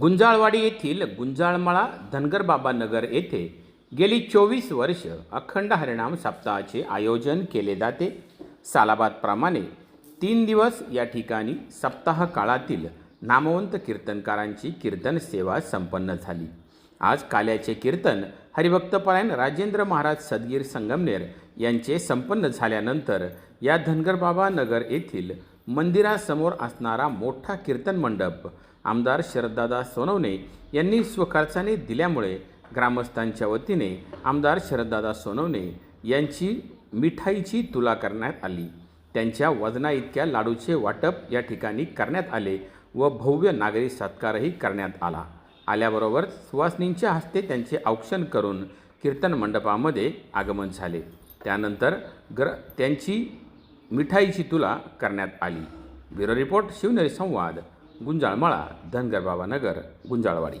गुंजाळवाडी येथील गुंजाळमाळा धनगरबाबा नगर येथे गेली चोवीस वर्ष अखंड हरिणाम सप्ताहाचे आयोजन केले जाते. सालाबादप्रमाणे तीन दिवस या ठिकाणी सप्ताह काळातील नामवंत कीर्तनकारांची कीर्तन सेवा संपन्न झाली. आज काल्याचे कीर्तन हरिभक्तपरायण राजेंद्र महाराज सदगीर संगमनेर यांचे संपन्न झाल्यानंतर या धनगरबाबा नगर येथील मंदिरासमोर असणारा मोठा कीर्तन मंडप आमदार शरददादा सोनवणे यांनी स्वखर्चाने दिल्यामुळे ग्रामस्थांच्या वतीने आमदार शरददादा सोनवणे यांची मिठाईची तुला करण्यात आली. त्यांच्या वजना इतक्या लाडूचे वाटप या ठिकाणी करण्यात आले व भव्य नागरी सत्कारही करण्यात आला. आल्याबरोबर सुवासनींच्या हस्ते त्यांचे औक्षण करून कीर्तन मंडपामध्ये आगमन झाले. त्यानंतर ग्र त्यांची मिठाईची तुला करण्यात आली. ब्युरो रिपोर्ट शिवनेरी संवाद गुंजाळमाळा धनगर बाबा नगर गुंजाळवाडी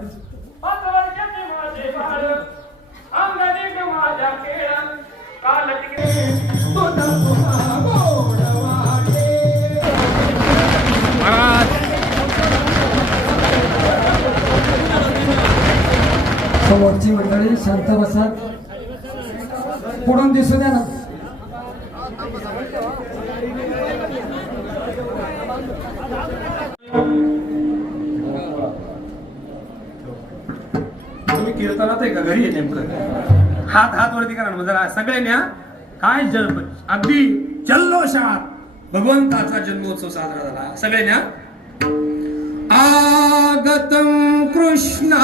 Thank you. शांत पुढून दिसू द्या ना. तुम्ही कीर्तनात आहे का? घरी आहे नेमकं. हात हात वरती करा ना जरा सगळे न्या काय जन्म? अगदी जल्लोषात भगवंताचा जन्मोत्सव साजरा झाला. सगळे न्या आगतम कृष्णा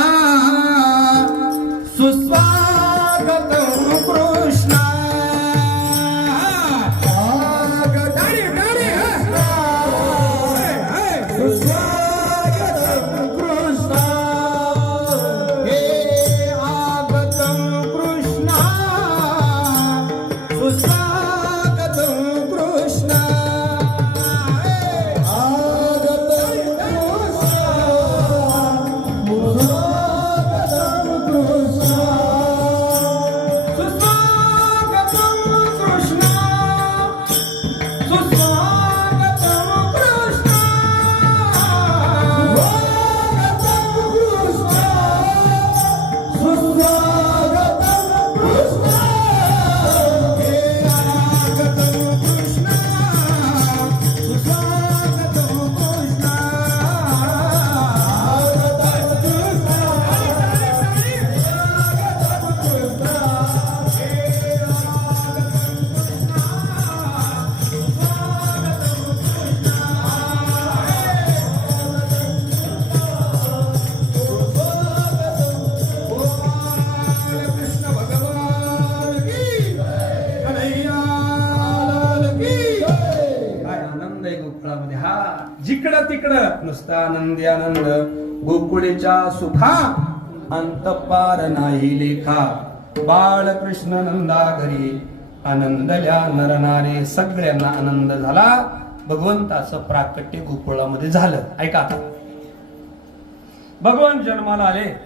जिकडं तिकडं नुसता आनंदी आनंद गोकुळीच्या सुखा अंत पार नाही लेखा. बाळकृष्ण नंदा घरी आनंदल्या नरनारे सगळ्यांना आनंद झाला. भगवंताचं प्राकट्य गोकुळामध्ये झालं. ऐका आता. भगवान जन्माला आले.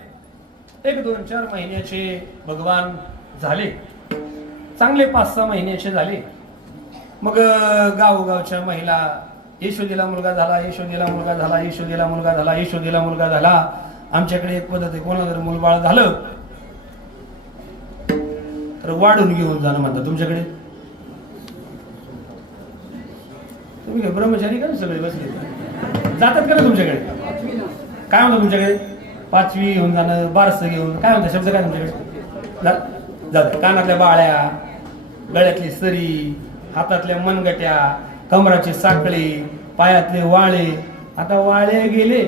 एक दोन चार महिन्याचे भगवान झाले. चांगले पाच सहा महिन्याचे झाले. मग गावगावच्या गावोगावच्या महिला यशोदीला मुलगा झाला यशोदीला मुलगा झाला यशोदीला मुलगा झाला यशोदीला मुलगा झाला. आमच्याकडे एक पद्धत आहे कोणाला जर मुलबाळ झालं तर वाढून घेऊन जाणं म्हणतात तुमच्याकडे. तुम्ही ब्रह्मचारी का सगळे बसले? जातात का ना तुमच्याकडे? काय म्हणतो तुमच्याकडे? पाचवी घेऊन जाणं बारसं घेऊन काय म्हणतात? शब्द काय तुमच्याकडे? जा कानातल्या बाळ्या गळ्यातली सरी हातातल्या मनगट्या कमराची साखळी पायातले वाळे. आता वाळे गेले.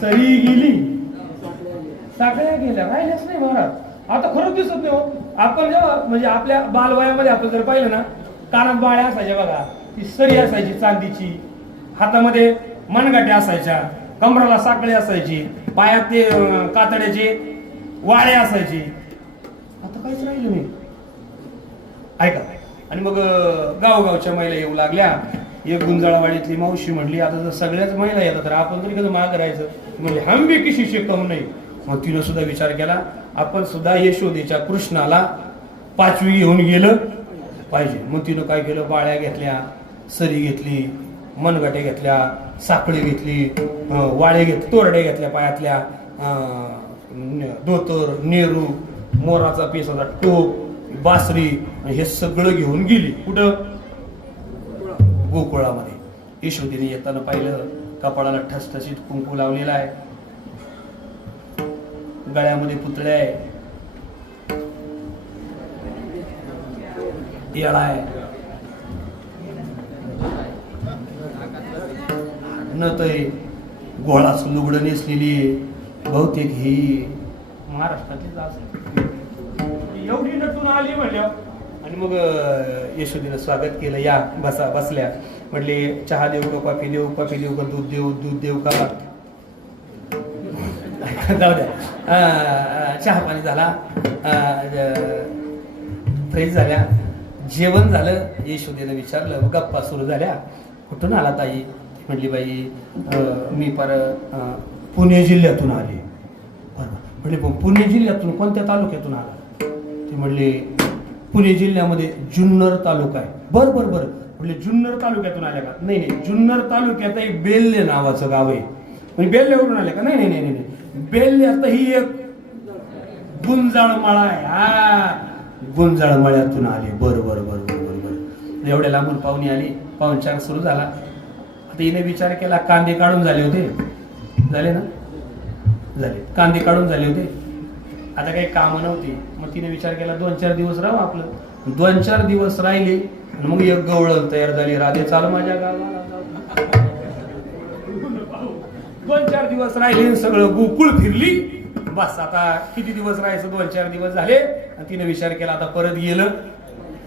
सरी गेली. साखळ्या गेल्या. राहिल्याच नाही महाराज आता खरंच दिसत नाही हो. आपण जेव्हा म्हणजे आपल्या बालवयामध्ये आपण जर पाहिलं ना कानात बाळ्या असायच्या बघा. ती सरी असायची चांदीची. हातामध्ये मनगट्या असायच्या. कमराला साखळी असायची. पायात ते कातड्याचे वाळे असायचे. आता काहीच राहिलं नाही. ऐका. आणि मग गावगावच्या महिला येऊ लागल्या. एक गुंजाळवाडीतली मावशी म्हणली आता जर सगळ्याच महिला येतात तर आपण तरी कसं माग करायचं म्हणजे म्हणली हम बी किशी शिकवू नाही. मग तिनं सुद्धा विचार केला आपण सुद्धा यशोदेच्या कृष्णाला पाचवी घेऊन गेलं पाहिजे. मग तिनं काय केलं? बाळ्या घेतल्या सरी घेतली मनगटे घेतल्या साखळी घेतली वाळे घेत तोरडे घेतल्या पायातल्या धोतर नेहरू मोराचा पीस टोप बासरी हे सगळं घेऊन गेली. कुठं? गोकुळामध्ये. यशोदीने येताना पाहिलं कपाळाला ठसठशीत कुंकू लावलेला आहे. गळ्यामध्ये पुतळ्या आहे. येळा आहे. न तरी गोळाच लुगडं नेसलेली आहे. बहुतेक ही महाराष्ट्रातली एवढी नटून आली म्हणल्या आणि मग यशोदीनं स्वागत केलं या बसा बसल्या. म्हटले चहा देऊ का कॉफी देऊ कॉफी देऊ का दूध देऊ दूध देऊ का? जाऊ द्या. चहा पाणी झाला. फ्रेश झाल्या. जेवण झालं. यशोदीनं विचारलं मग गप्पा सुरू झाल्या? कुठून आला ताई? म्हटली बाई अं, मी पर अं, पुणे जिल्ह्यातून आले. बरं म्हटले पण पुणे जिल्ह्यातून कोणत्या तालुक्यातून आला? ती म्हणले पुणे जिल्ह्यामध्ये जुन्नर तालुका आहे. बर बर बर. म्हणजे जुन्नर तालुक्यातून आल्या का? नाही नाही. जुन्नर तालुक्यात एक बेल्ले नावाचं गाव आहे. म्हणजे बेल्ल्यावरून आले का? नाही नाही नाही नाही बेल्ल्यात ही एक गुंजाळमाळा आहे. हा. गुंजाळमाळ्यातून आले. बर बर बर बर बर बर. एवढ्या लांबून पाहुणे आली. पाहुणचार सुरू झाला. आता हिने विचार केला कांदे काढून झाले होते. झाले ना? झाले. कांदे काढून झाले होते. आता काही कामं नव्हती. मग तिने विचार केला दोन चार दिवस राहू आपलं. दोन चार दिवस राहिले आणि मग एक गवळण तयार झाली. राधे चाल माझ्या गावाला दोन चार दिवस राहिले सगळं गोकुळ फिरली. बस आता किती दिवस राहायचं? दोन चार दिवस झाले. आणि तिने विचार केला आता परत गेलं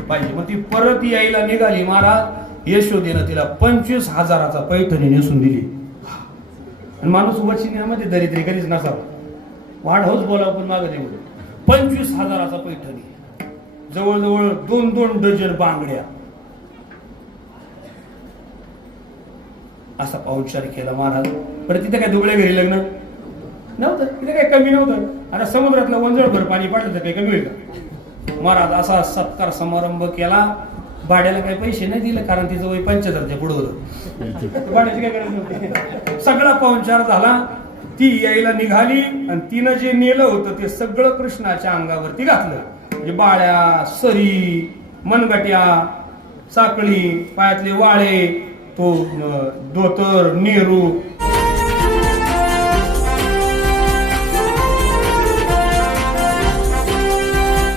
पाहिजे. मग ती परत यायला निघाली. महाराज यशोदेनं तिला पंचवीस हजाराचा पैठणी नेसून दिली. आणि माणूस वचिन्यामध्ये दरिद्री कधीच नसावा. वाढवच बोला बोलावं पण मागं पंचवीस हजाराचा पैठणी जवळजवळ दोन दोन डझन बांगड्या. असा पाहुणचार केला महाराज. बरं तिथे काय दुबळ्या घरी लग्न? नव्हतं. तिथे काही कमी नव्हतं. आता समुद्रातलं वंजळभर पाणी पाडलं तर काही कमी होईल का? महाराज असा सत्कार समारंभ केला. भाड्याला काही पैसे नाही दिले कारण तिचं वय पंच्याहत्तरच्या पुढं होतं. भाड्याची काय गरज नव्हती. सगळा पाहुणचार झाला. ती यायला निघाली आणि तिनं जे नेलं होतं ते सगळं कृष्णाच्या अंगावरती घातलं. म्हणजे बाळ्या सरी मनगट्या साखळी पायातले वाळे तो धोतर नेहरू